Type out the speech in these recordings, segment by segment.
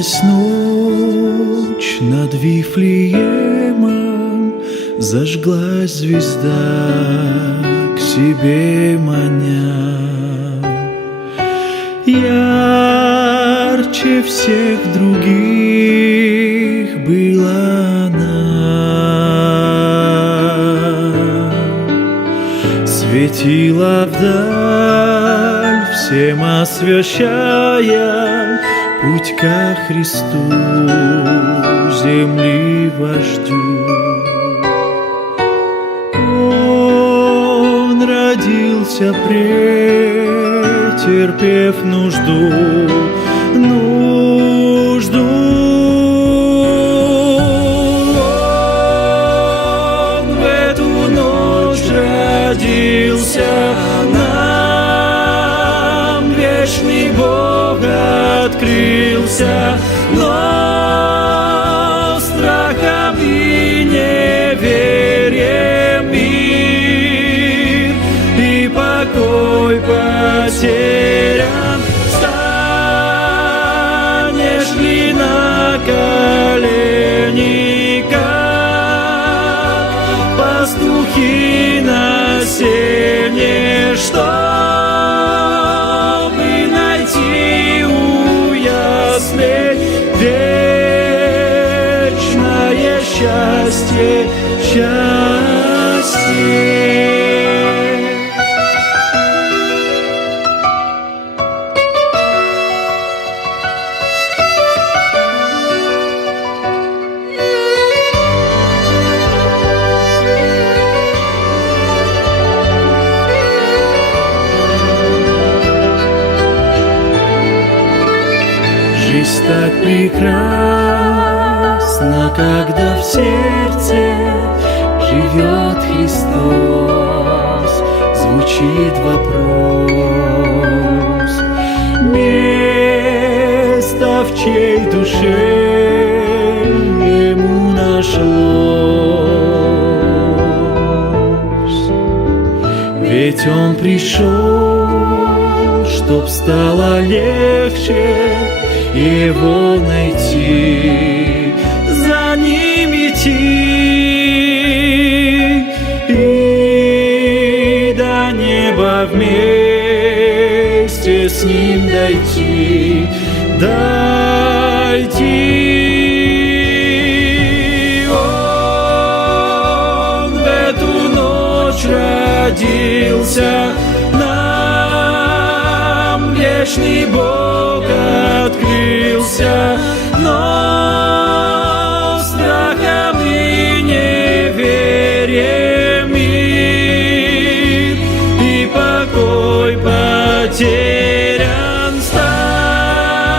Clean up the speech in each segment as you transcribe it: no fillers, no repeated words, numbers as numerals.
Опустилась ночь над Вифлеемом, зажглась звезда, к себе маня. Ярче всех других была она, светила вдаль, всем освещая путь ко Христу, земли вождю. Он родился, претерпев нужду. Он в эту ночь родился, нам вечный Бог открылся, но страхом и неверием мир и покой потерян. Станешь ли на колени, как пастухи на сене, чтобы найти у яслей вечное счастье, счастье. Жизнь так прекрасна, когда в сердце живет Христос, звучит вопрос. Место в чьей душе ему нашлось, ведь он пришел, чтоб стало легче его найти, за ним идти и до неба вместе с ним дойти, Он в эту ночь родился, нам вечный Бог открылся, но страхом и неверием мир и покой потерян.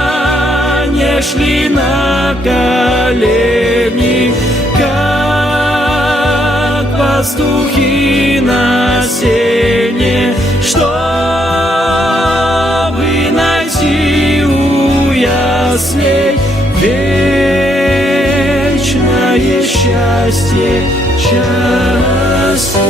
Станешь ли на колени, как пастухи на сене, чтобы найти у яслей вечное счастье, счастье.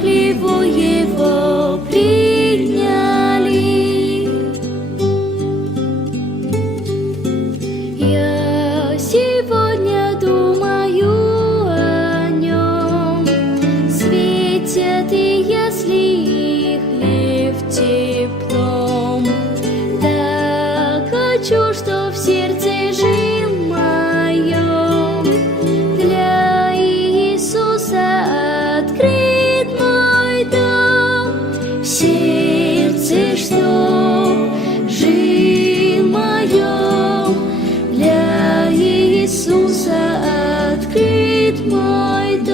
хлебу Его приняли. Я сегодня думаю о Нем. Светят и ясли, хлеб теплом. Так хочу, чтоб в сердце жил моем. Для Иисуса открыт мой дом. В сердце, что жил моем. Для Иисуса открыт мой дом.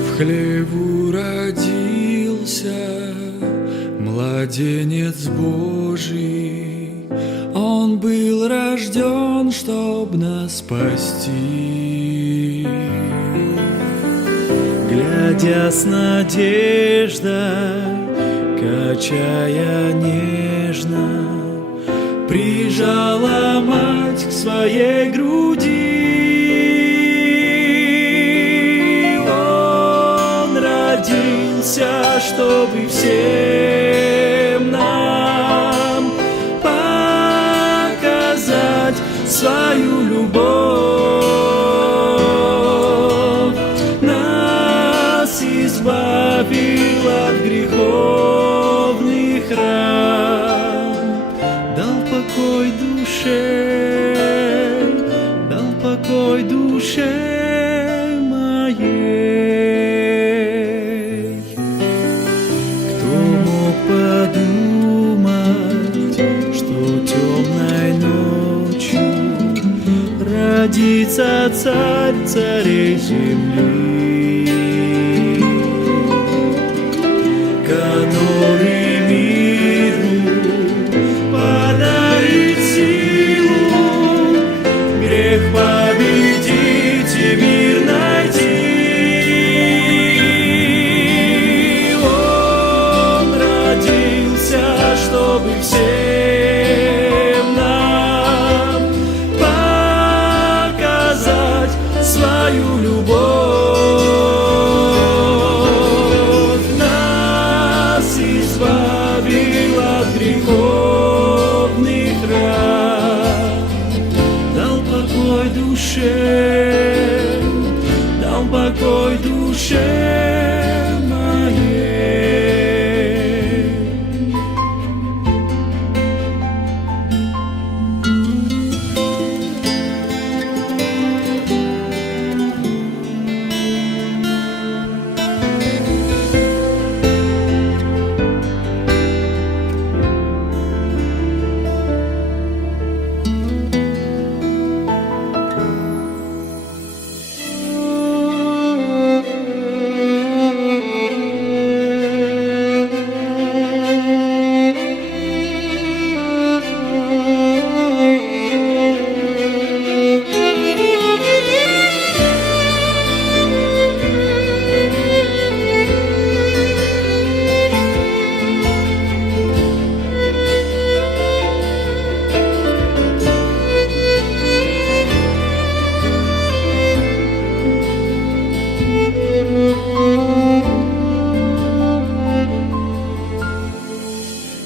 В хлеву родился младенец Божий. Он был рожден, чтоб нас спасти. Глядя с надеждой, качая нежно, прижала мать к своей груди. Он родился, чтобы всем нам показать свою любовь. Нас избавил от греховных ран, дал покой душе моей. Кто мог подумать, что темной ночью родится царь царей земли, который миру подарит силу, грех победить и мир найти. Он родился, чтобы всем нам показать свою любовь. Нас избавил от греховных ран, дал покой душе моей.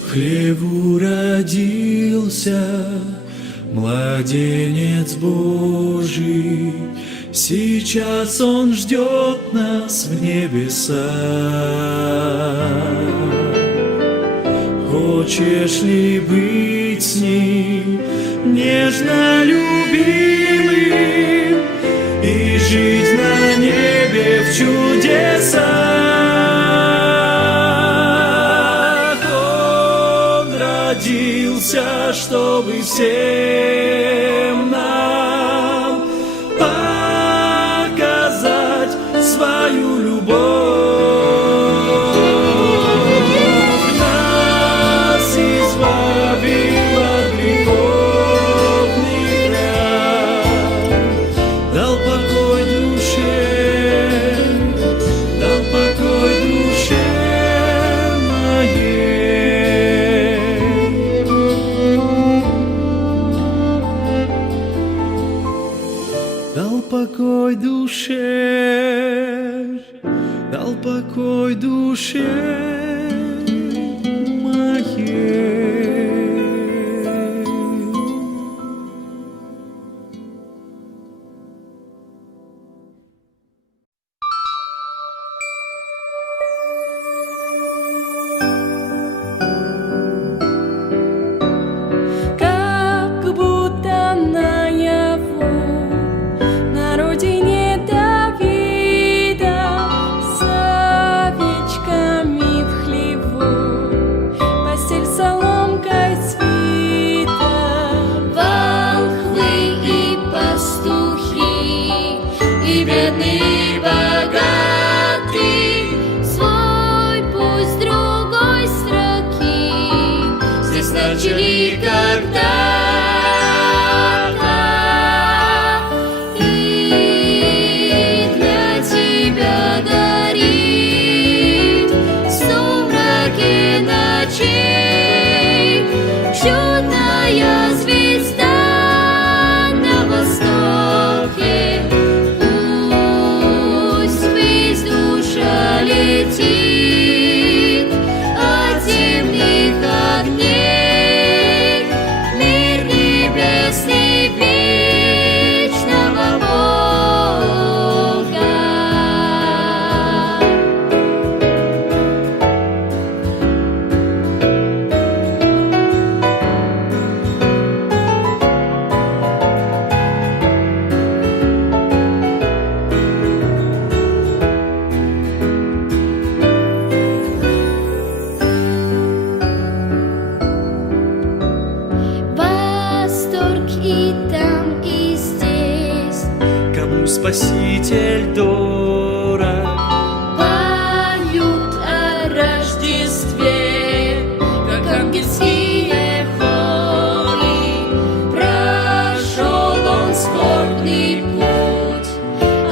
В хлеву родился младенец Божий. Сейчас Он ждет нас в небесах. Хочешь ли быть с Ним нежно любимым и жить на небе в чудесах? Он родился, чтобы всем нам покой душе, дал покой душе моей. Как будто наяву на родине Давида с овечками в хлеву, постель соломкой свита. Волхвы и пастухи, и бедные, и богатые свой путь с другой строки здесь начали когда-то. И для тебя горит в сумраке ночей чудная звезда на востоке. Пусть ввысь душа летит от земных огней, мир небесный вечного Бога. Восторг и там, и здесь, Кому Спаситель дорог, поют о Рождестве, как ангельские хоры. Прошел он скорбный путь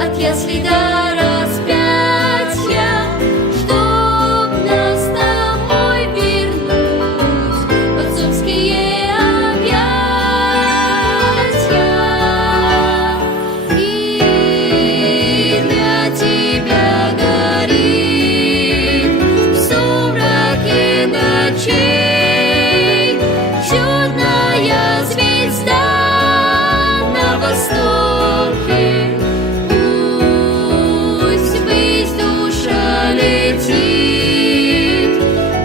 от ясли до распятия, чтоб нас домой вернуть в отцовские объятия. И для тебя горит в сумраке ночей чудная звезда на востоке. Пусть ввысь душа летит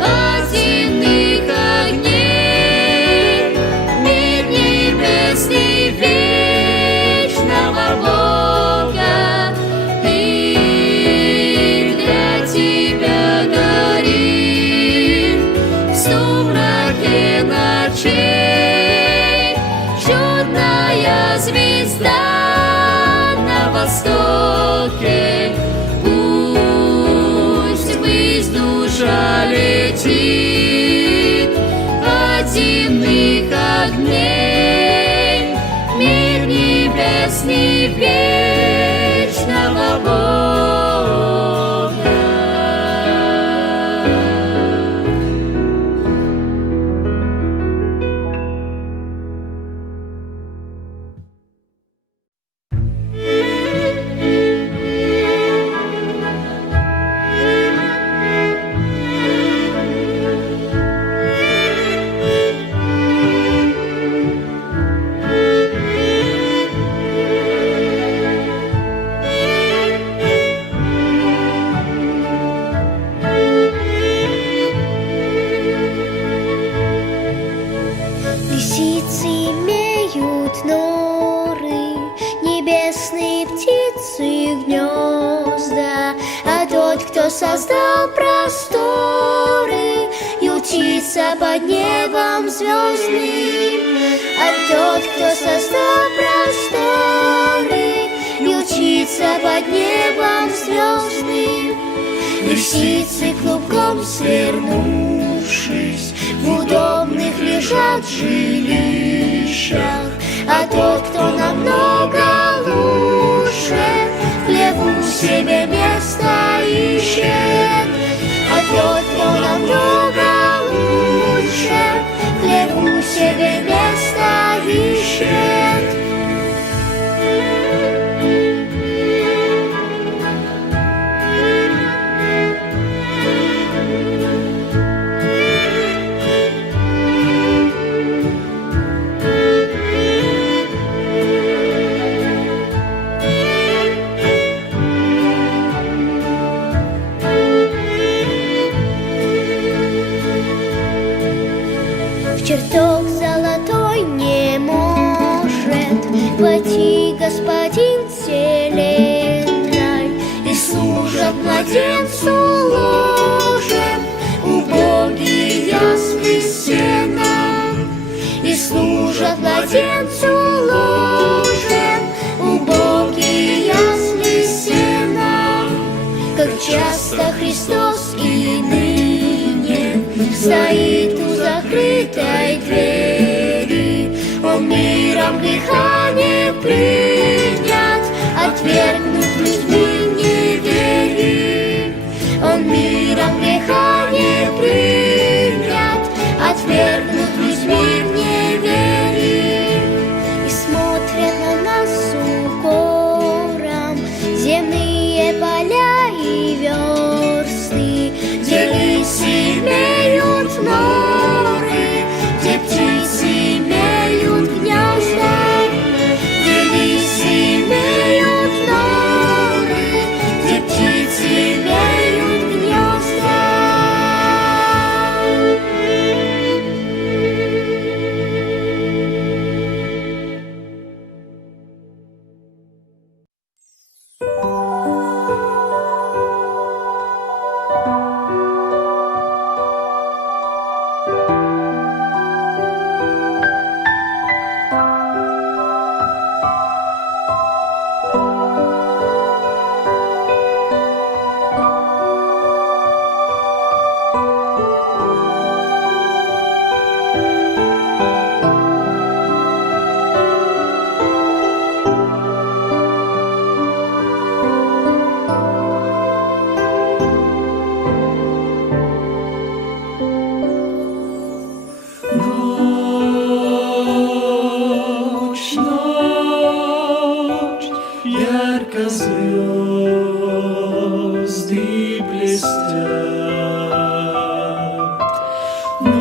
от земных огней, мир небесный вечного Бога. И для тебя горит в сумраке ночей чудная звезда на востоке. Пусть ввысь душа летит от земных огней, мир небесный вечного Бога. Лисицы имеют норы, небесные птицы гнезда, а тот, кто создал просторы, ютится под небом звездным. А тот, кто создал просторы, ютится под небом звездным. Лисицы клубком свернувшись в удобных лежат жилищах, а тот, кто намного лучше, в хлеву себе место ищет. А тот, кто намного лучше, в хлеву себе место ищет. воплоти Господин вселенной, и служат младенцу ложем убогие ясли сена, и служат младенцу ложем убогие ясли сена. Как часто Христос и ныне стоит у закрытой двери, Он миром греха не принят, отвергнут людьми в неверии. Он миром греха не принят, отвергнут людьми в неверии. И смотрят на нас с укором земные поля и версты, где лисы имеют норы, где птицы имеют гнезда, где лисы имеют норы, где птицы имеют гнезда. Ночь, ночь, ярко звезды блестят. Ночь,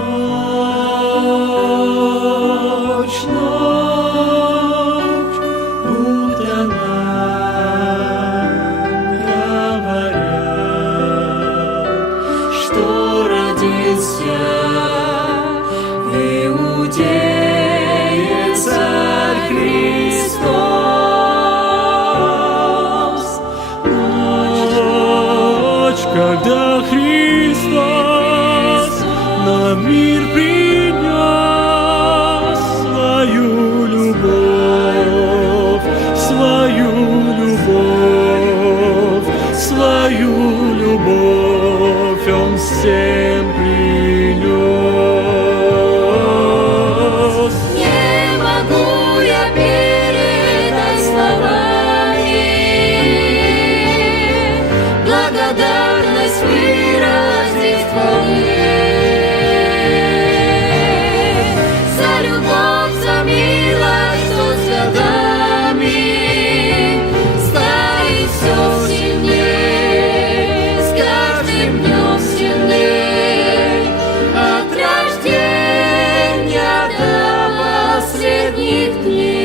ночь, будто нам говорят, что родился в Иудее Царь Христос. Ночь, когда Христос на мир принес свою любовь, свою любовь, свою любовь Он всем принес. Не могу я передать словами благодарность выразить Твоей за любовь, за милость, что с годами стоит все сильнее, с каждым днем сильнее, от рождения до последних дней.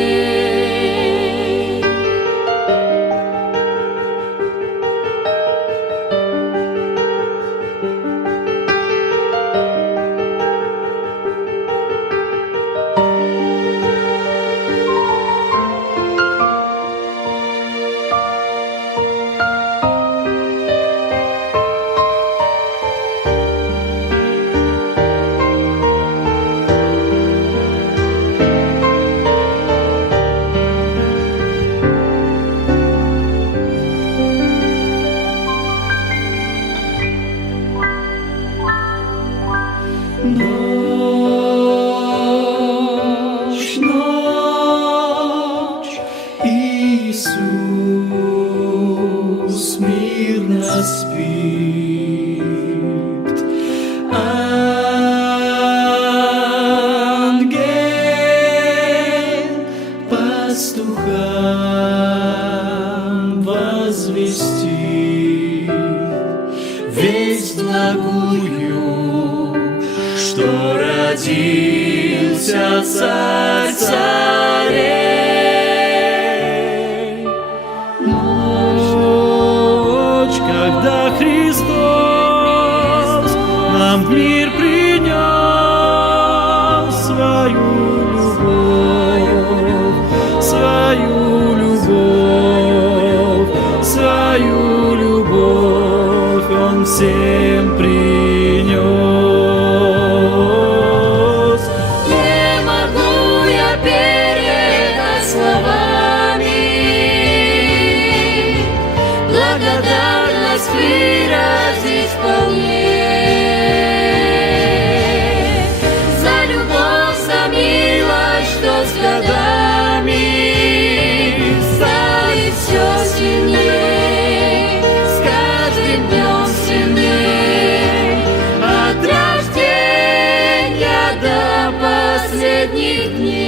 Ночь, ночь, Иисус мирно спит. Ангел пастухам возвестит весть благую, что родился Царь царей. Ночь, когда Христос нам в мир принес свою любовь, свою любить вполне. За любовь, за милость, что с годами станет все сильнее, с каждым днем сильнее, от рождения до последних дней.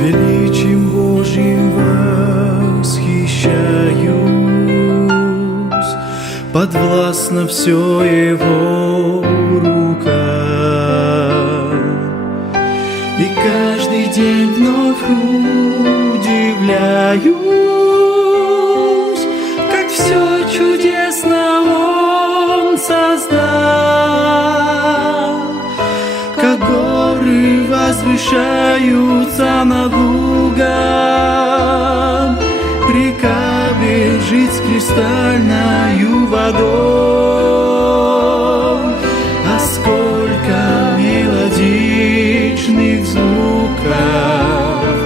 Величием Божьим восхищаюсь, подвластно все Его рука. И каждый день вновь удивляюсь, как все чудесно Он создал, как горы возвышаются над лугом, река бежит с кристальною водой. А сколько мелодичных звуков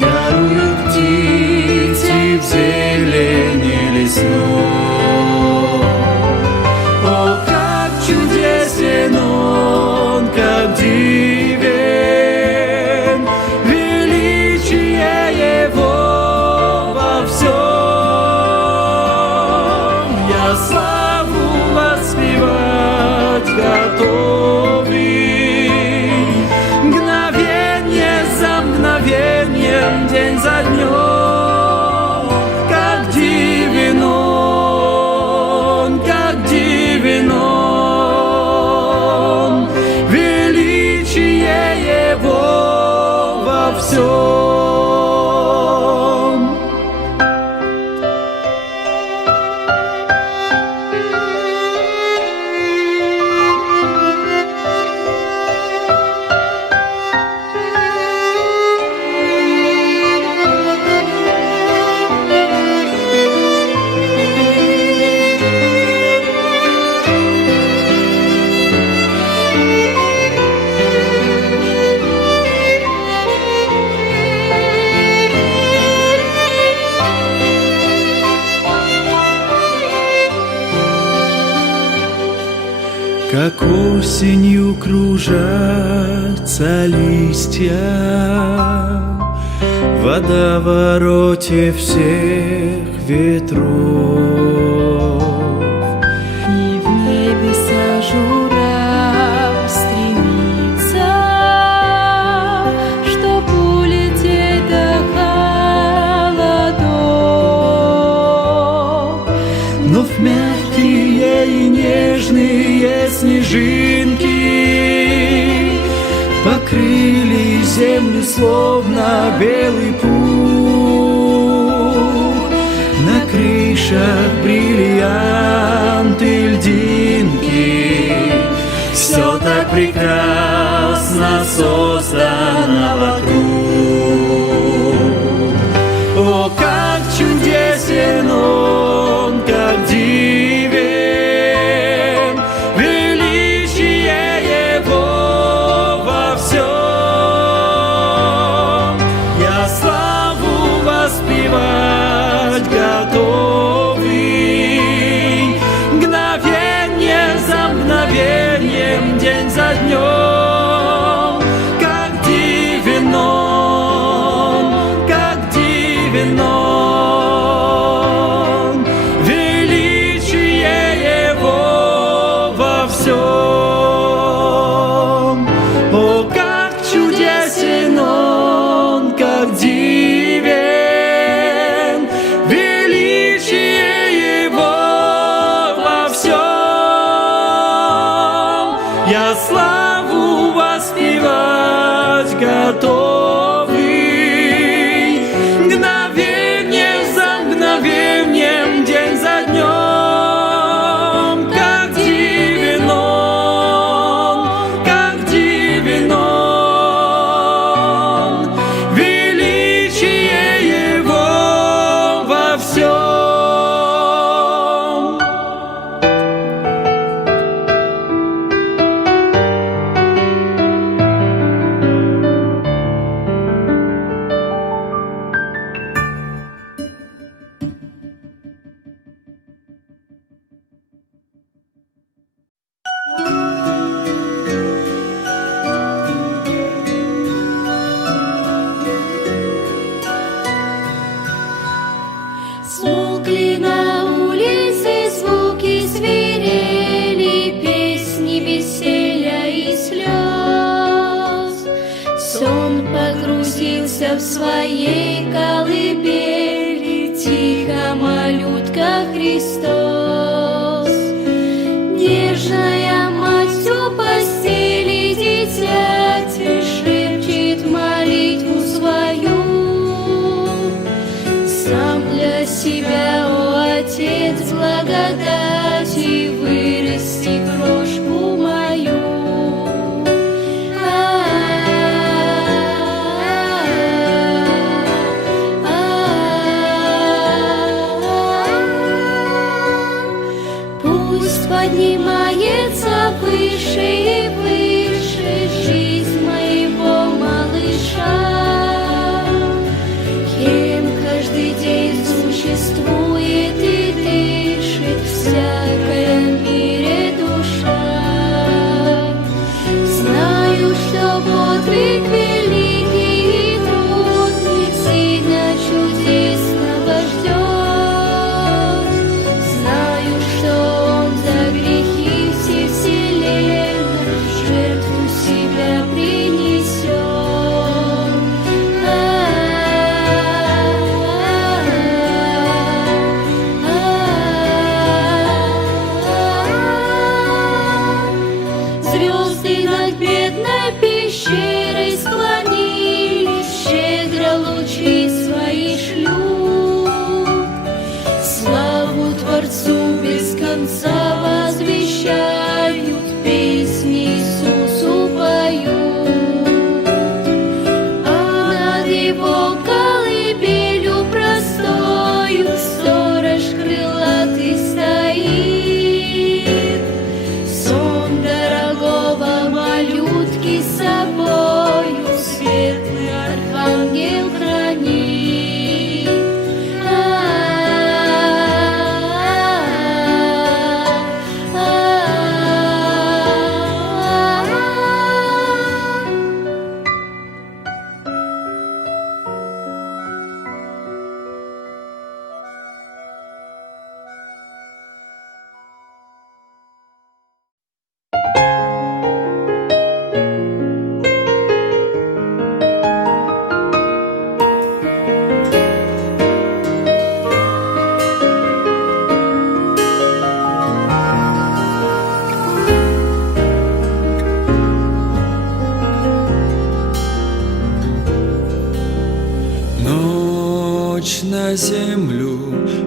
даруют птицы в зелени лесной. О, как чудесен Он, как дивен, величие Его во всем. Я славу воспевать готовый, мгновенье за мгновеньем, день за днем. Как дивен Он, как дивен Он, величие Его во всем. Как осенью кружатся листья в водовороте всех ветров, И в небеса журавль стремится, чтоб улететь до холодов. но в мягкие и нежные снежинки покрыли землю словно белый пух. На крышах бриллианты, льдинки, все так прекрасно создана вокруг. О, как чудесен Он, как дивен, величие Его во всем. Я славу воспевать готовый, мгновенье за мгновеньем, день за днем. Как дивен Он, как дивен Он, величие Его во всем. О, как чудесен Он, как дивен, величие Его во всем. Я славу воспевать готовый, мгновенье за мгновеньем, день за днем. Как дивен Он, как дивен Он, величие Его во всем. Смолкли на улице звуки свирели, песни веселья и слез. Сон погрузился в своей колыбели, тихо малютка Христос. Нежная мать у постели дитяти шепчет молитву свою. Сам для себя, о Отец, благодати вырасти крошку мою. Пусть поднимается выше и выше жизнь моего малыша. Кем каждый день существует и дышит всякая в мире душа. Знаю, что подвиг великий и трудный Сына чудесного ждет. Знаю, что Он за грехи всей вселенной жертву себя принесет. Звезды над бедной пещерой склонились, щедро лучи свои шлют. Славу Творцу без конца возвещают, песни Иисусу поют. А над Его колыбелью простою сторож крылатый стоит. Сон дорогого малютки с собою светлый архангел хранит. Ночь на землю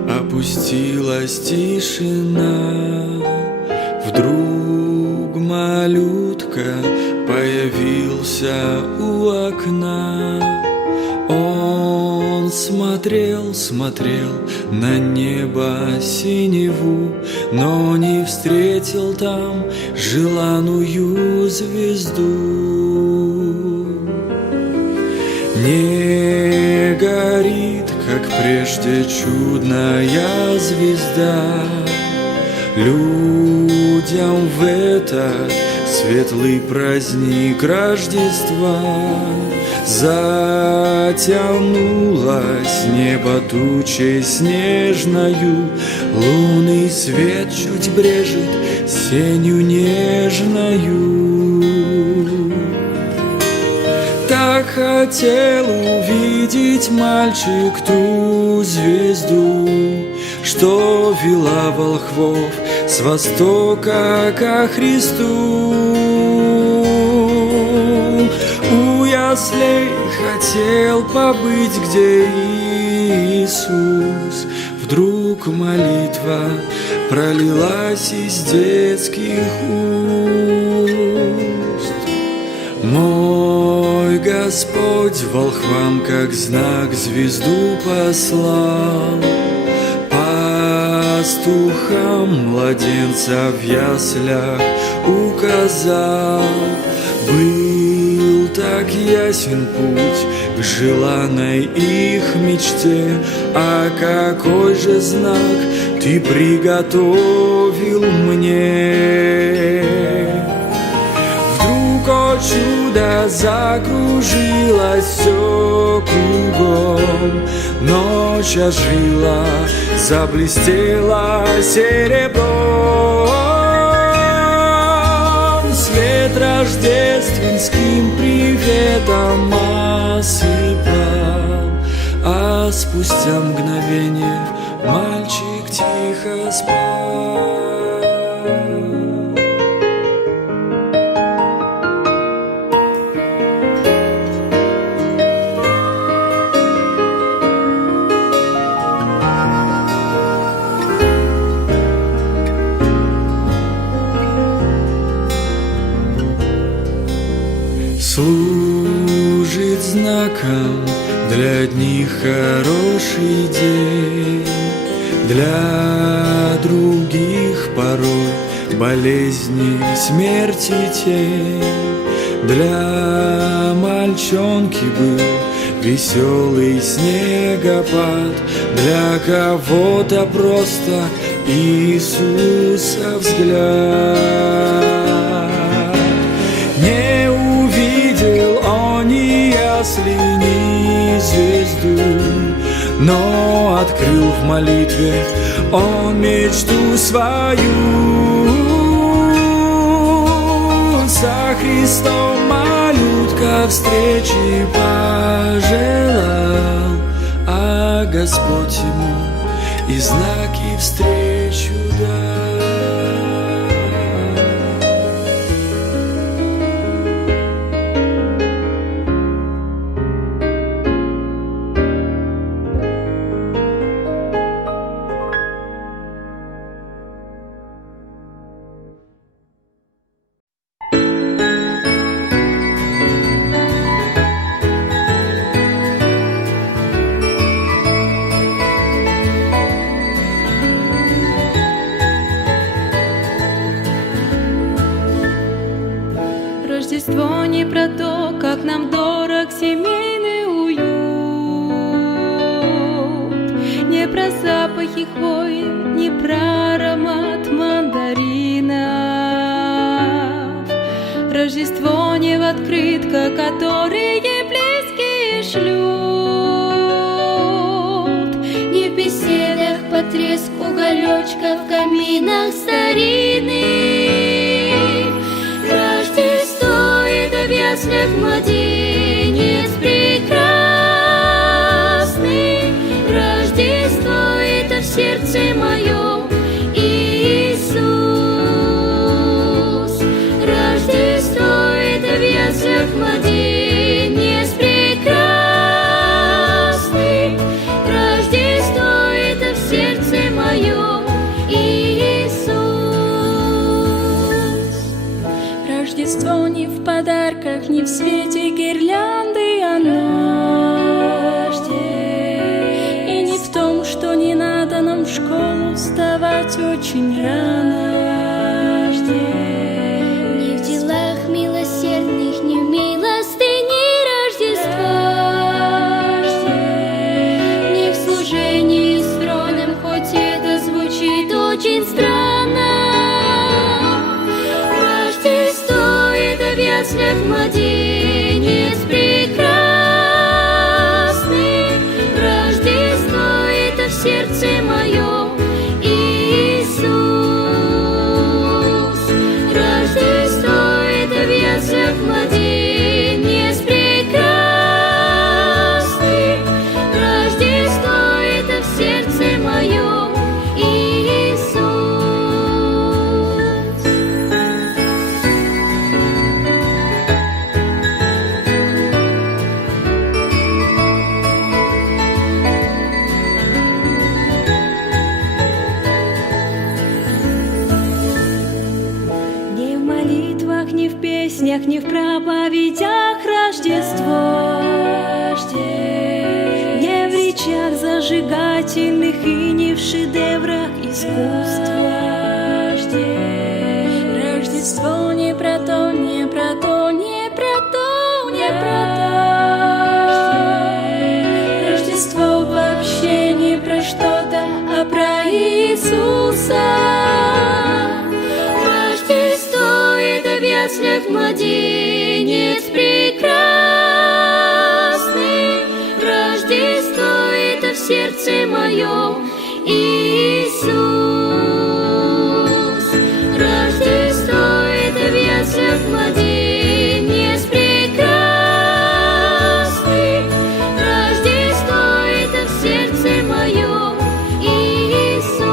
опустилась тишина. Вдруг малютка склонился у окна. Он смотрел, смотрел на небо синеву, но не встретил там желанную звезду. Не горит, как прежде, чудная звезда. Людям в этот светлый праздник Рождества затянулось небо тучей снежною, лунный свет чуть брежет сенью нежною. Так хотел увидеть мальчик ту звезду, что вела волхвов с востока ко Христу. У яслей хотел побыть, где Иисус. Вдруг молитва пролилась из детских уст. Мой Господь волхвам как знак звезду послал, пастухам младенца в яслях указал. Был так ясен путь к желанной их мечте, а какой же знак ты приготовил мне? Вдруг, о чудо, закружилось все кругом, ночь ожила, заблестела серебром. Свет рождественским приветом осыпал, а спустя мгновение мальчик тихо спал. Служит знаком для одних хороший день, для других порой болезни, смерти тень. Для мальчонки был веселый снегопад, для кого-то просто Иисуса взгляд. Не увидел он ни ясли, ни звезду, но открыл в молитве он мечту свою. Со Христом малютка встречи пожелал, а Господь ему и знаки встречу дал. Рождество не про то, как нам дорог семейный уют, не про запахи хвои, не про аромат мандаринов. Рождество не в открытках, которые близкие шлют, Не в беседах по треску уголечка в каминах старинных. Рождество — это в яслях младенец прекрасный. Рождество — это в сердце моем Иисус. Рождество — это в яслях младенец прекрасный. Рождество — это в сердце моем Иисус. Рождество не в в подарках, ни в свете гирлянды, а нужде. И не в том, что не надо нам в школу вставать очень рано. Не в делах милосердных, не в милостыне Рождества, не в служении стройном, хоть это звучит очень странно. Рождество — это в яслях младенец прекрасный. Рождество — это в сердце моем Иисус. Рождество — это в яслях младенец прекрасный. Рождество — это в сердце моем Иисус. Не в молитвах, ни в песнях, ни в проповедях Рождество, не в речах зажигательных и не в шедеврах искусства. Рождество не про то, не про то, не про то, не про то. Рождество вообще не про что-то, а про Иисуса. Рождество — это в яслях младенец прекрасный. Рождество — это в сердце моем Иисус. Рождество — это в яслях младенец прекрасный. Рождество — это в сердце моем Иисус.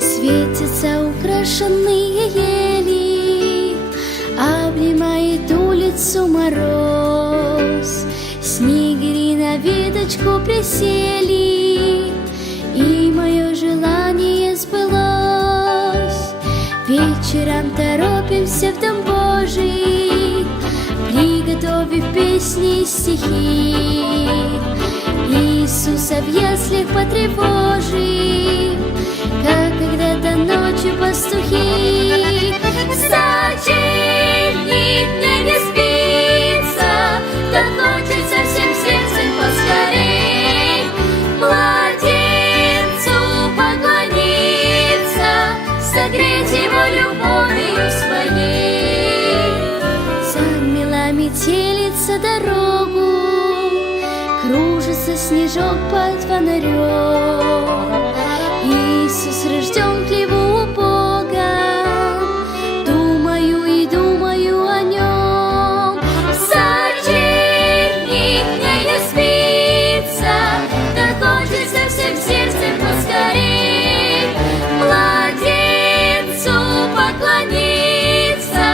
Светятся украшенные ели, обнимает улицу мороз. Снегири на веточку присели, и мое желание сбылось. Вечером торопимся в Дом Божий, приготовив песни и стихи. Иисуса в яслях потревожим, как когда-то ночью пастухи. Сочельник мне не спится, так хочется всем сердцем поскорей младенцу поклониться, согреть его любовью своей. Замела метелица дорогу, кружится снежок под фонарем. Иисус рожден в хлеву у Бога, думаю и думаю о нем. Сочельник мне не спится, так хочется всем сердцем поскорей младенцу поклониться,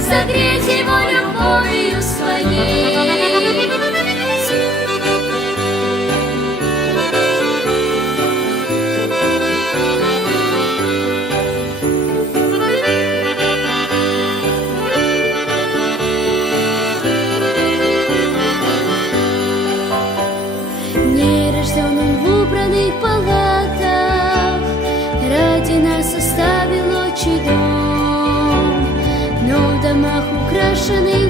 согреть его любовью своей. Нерожденным в убранных палатах ради нас оставил отчий дом, но в домах украшенных